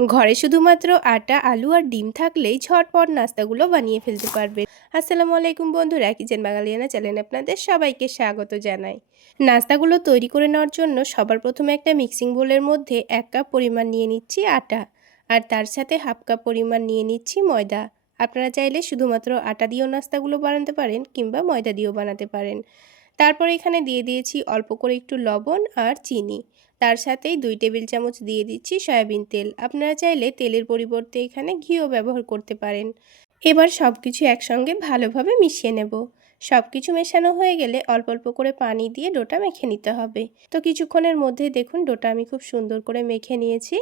ঘরে শুধুমাত্র আটা, আলু আর ডিম থাকলেই ঝটপট নাস্তাগুলো বানিয়ে ফেলতে পারবেন। আসসালামু আলাইকুম বন্ধুরা, কিচেন বাঙালিয়ানা চ্যানেলে আপনাদের সবাইকে স্বাগত জানাই। নাস্তাগুলো তৈরি করে নেওয়ার জন্য সবার প্রথমে একটা মিক্সিং বোলের মধ্যে 1 কাপ পরিমাণ নিয়ে নিচ্ছি আটা, আর তার সাথে হাফ কাপ পরিমাণ নিয়ে নিচ্ছি ময়দা। আপনারা চাইলে শুধুমাত্র আটা দিয়েও নাস্তাগুলো বানাতে পারেন কিংবা ময়দা দিয়েও বানাতে পারেন। তারপর এখানে দিয়ে দিয়েছি অল্প করে একটু লবণ আর চিনি। তার সাথেই 2 টেবিল চামচ দিয়ে দিচ্ছি সয়াবিন তেল। আপনারা চাইলে তেলের পরিবর্তে এখানে ঘিও ব্যবহার করতে পারেন। এবার সব কিছু একসঙ্গে ভালোভাবে মিশিয়ে নেব। সব কিছু মেশানো হয়ে গেলে অল্প অল্প করে পানি দিয়ে ডোটা মেখে নিতে হবে। তো কিছুক্ষণের মধ্যেই দেখুন ডোটা আমি খুব সুন্দর করে মেখে নিয়েছি।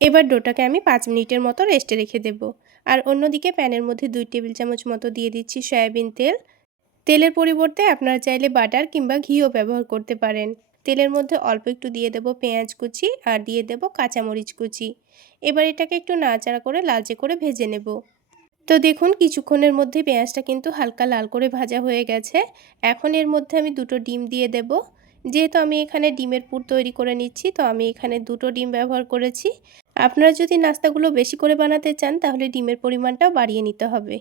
এবার ডোটাকে আমি 5 মিনিটের মতো রেস্টে রেখে দেব। আর অন্যদিকে প্যানের মধ্যে 2 টেবিল চামচ মতো দিয়ে দিচ্ছি সয়াবিন তেল। তেলের পরিবর্তে আপনারা চাইলে বাটার কিংবা ঘিও ব্যবহার করতে পারেন। তেলের মধ্যে অল্প একটু দিয়ে দেব পেঁয়াজ কুচি আর দিয়ে দেব কাঁচামরিচ কুচি। এবার এটাকে একটু নাড়াচাড়া করে লালচে করে ভেজে নেব। তো দেখুন কিছুক্ষণের মধ্যে পেঁয়াজটা কিন্তু হালকা লাল করে ভাজা হয়ে গেছে। এখন এর মধ্যে আমি 2টো ডিম দিয়ে দেব। যেহেতু আমি এখানে ডিমের পুর তৈরি করে নিচ্ছি, তো আমি এখানে 2টো ডিম ব্যবহার করেছি। আপনারা যদি নাস্তাগুলো বেশি করে বানাতে চান তাহলে ডিমের পরিমাণটাও বাড়িয়ে নিতে হবে।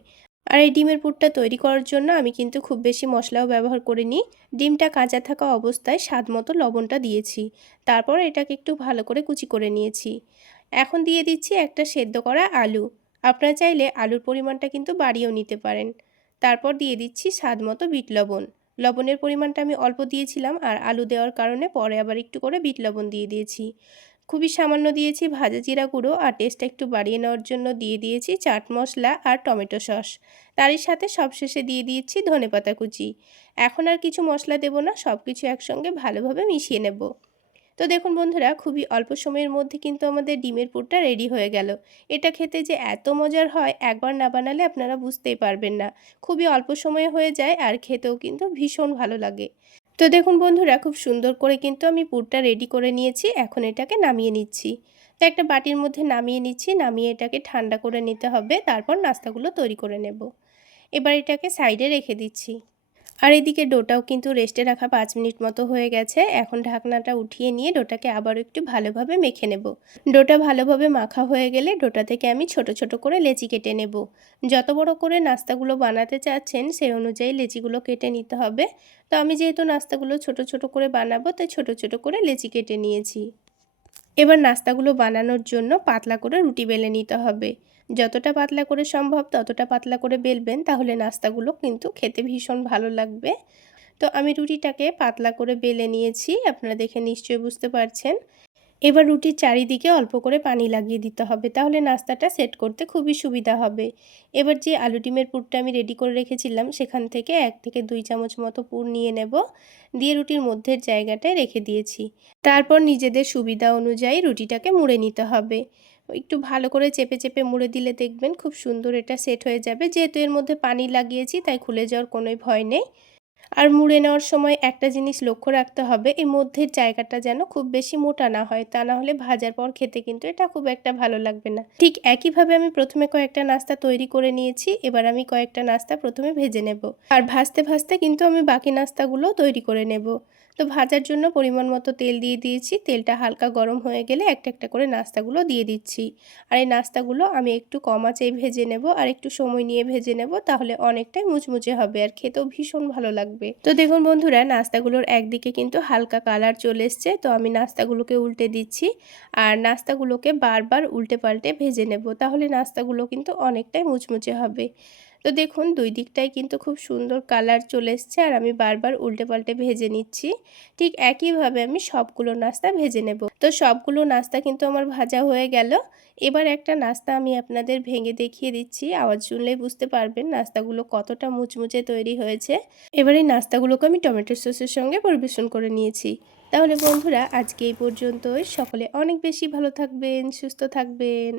আর এই ডিমের পুরটা তৈরি করার জন্য আমি কিন্তু খুব বেশি মশলাও ব্যবহার করিনি। ডিমটা কাঁচা থাকা অবস্থায় স্বাদ মতো লবণটা দিয়েছি। তারপর এটাকে একটু ভালো করে কুচি করে নিয়েছি। এখন দিয়ে দিচ্ছি একটা সেদ্ধ করা আলু। আপনারা চাইলে আলুর পরিমাণটা কিন্তু বাড়িয়েও নিতে পারেন। তারপর দিয়ে দিচ্ছি স্বাদ মতো বিট লবণ। লবণের পরিমাণটা আমি অল্প দিয়েছিলাম, আর আলু দেওয়ার কারণে পরে আবার একটু করে বিট লবণ দিয়ে দিয়েছি। খুবই সামান্য দিয়েছি ভাজা জিরা গুঁড়ো, আর টেস্টটা একটু বাড়িয়ে নেওয়ার জন্য দিয়ে দিয়েছি চাট মশলা আর টমেটো সস। তারই সাথে সবশেষে দিয়ে দিয়েছি ধনেপাতা কুচি। এখন আর কিছু মশলা দেব না, সব কিছু একসঙ্গে ভালোভাবে মিশিয়ে নেব। তো দেখুন বন্ধুরা, খুবই অল্প সময়ের মধ্যে কিন্তু আমাদের ডিমের পুরটা রেডি হয়ে গেল। এটা খেতে যে এত মজার হয়, একবার না বানালে আপনারা বুঝতেই পারবেন না। খুবই অল্প সময়ে হয়ে যায় আর খেতেও কিন্তু ভীষণ ভালো লাগে। তো দেখুন বন্ধুরা, খুব সুন্দর করে কিন্তু আমি পুরটা রেডি করে নিয়েছি। এখন এটাকে নামিয়ে নিচ্ছি। তো একটা বাটির মধ্যে নামিয়ে নিচ্ছি। নামিয়ে এটাকে ঠান্ডা করে নিতে হবে, তারপর নাস্তাগুলো তৈরি করে নেব। এবার এটাকে সাইডে রেখে দিচ্ছি। আর এদিকে ডোটাও কিন্তু রেস্টে রাখা 5 মিনিট মতো হয়ে গেছে। এখন ঢাকনাটা উঠিয়ে নিয়ে ডোটাকে আবারও একটু ভালোভাবে মেখে নেব। ডোটা ভালোভাবে মাখা হয়ে গেলে ডোটা থেকে আমি ছোট ছোট করে লেচি কেটে নেব। যত বড় করে নাস্তাগুলো বানাতে চাচ্ছেন সেই অনুযায়ী লেচিগুলো কেটে নিতে হবে। তো আমি যেহেতু নাস্তাগুলো ছোট ছোট করে বানাবো, তাই ছোট ছোট করে লেচি কেটে নিয়েছি। এবার নাস্তাগুলো বানানোর জন্য পাতলা করে রুটি বেলে নিতে হবে। যতটা পাতলা করে সম্ভব ততটা পাতলা করে বেলবেন, তাহলে নাস্তাগুলো কিন্তু খেতে ভীষণ ভালো লাগবে। তো আমি রুটিটাকে পাতলা করে বেলে নিয়েছি, আপনারা দেখে নিশ্চয়ই বুঝতে পারছেন। এবার রুটির চারিদিকে অল্প করে পানি লাগিয়ে দিতে হবে, তাহলে নাস্তাটা সেট করতে খুবই সুবিধা হবে। এবার যে আলু ডিমের পুরটা আমি রেডি করে রেখেছিলাম সেখান থেকে 1 থেকে 2 চামচ মতো পুর নিয়ে নেব। দিয়ে রুটির মধ্যের জায়গাটায় রেখে দিয়েছি। তারপর নিজেদের সুবিধা অনুযায়ী রুটিটাকে মুড়ে নিতে হবে। একটু ভালো করে চেপে চেপে মুড়ে দিলে দেখবেন খুব সুন্দর এটা সেট হয়ে যাবে। যেহেতু এর মধ্যে পানি লাগিয়েছি তাই খুলে যাওয়ার কোনোই ভয় নেই। আর মুড়ে নেওয়ার সময় একটা জিনিস লক্ষ্য রাখতে হবে, এই মধ্যের জায়গাটা যেন খুব বেশি মোটা না হয়, তা না হলে ভাজার পর খেতে কিন্তু এটা খুব একটা ভালো লাগবে না। ঠিক একইভাবে আমি প্রথমে কয়েকটা নাস্তা তৈরি করে নিয়েছি। এবার আমি কয়েকটা নাস্তা প্রথমে ভেজে নেব, আর ভাজতে ভাজতে কিন্তু আমি বাকি নাস্তাগুলো তৈরি করে নেব। তো ভাজার জন্য পরিমাণ মতো তেল দিয়ে দিয়েছি। তেলটা হালকা গরম হয়ে গেলে একটা একটা করে নাস্তাগুলো দিয়ে দিচ্ছি। আর এই নাস্তাগুলো আমি একটু কম আঁচেই ভেজে নেব, আর একটু সময় নিয়ে ভেজে নেব, তাহলে অনেকটাই মুচমুচে হবে আর খেতেও ভীষণ ভালো লাগবে। তো দেখুন বন্ধুরা, নাস্তাগুলোর একদিকে কিন্তু হালকা কালার চলে এসছে। তো আমি নাস্তাগুলোকে উল্টে দিচ্ছি, আর নাস্তাগুলোকে বারবার উল্টে পাল্টে ভেজে নেব, তাহলে নাস্তাগুলো কিন্তু অনেকটাই মুচমুচে হবে। তো দেখুন দুই দিকটাই কিন্তু খুব সুন্দর কালার চলে এসছে, আর আমি বারবার উল্টে পাল্টে ভেজে নিচ্ছি। ঠিক একইভাবে আমি সবগুলো নাস্তা ভেজে নেব। তো সবগুলো নাস্তা কিন্তু আমার ভাজা হয়ে গেল। এবার একটা নাস্তা আমি আপনাদের ভেঙে দেখিয়ে দিচ্ছি। আওয়াজ শুনলেই বুঝতে পারবেন নাস্তাগুলো কতটা মুচমুচে তৈরি হয়েছে। এবার এই নাস্তাগুলোকে আমি টমেটো সসের সঙ্গে পরিবেশন করে নিয়েছি। তাহলে বন্ধুরা, আজকে এই পর্যন্তই। সকলে অনেক বেশি ভালো থাকবেন, সুস্থ থাকবেন।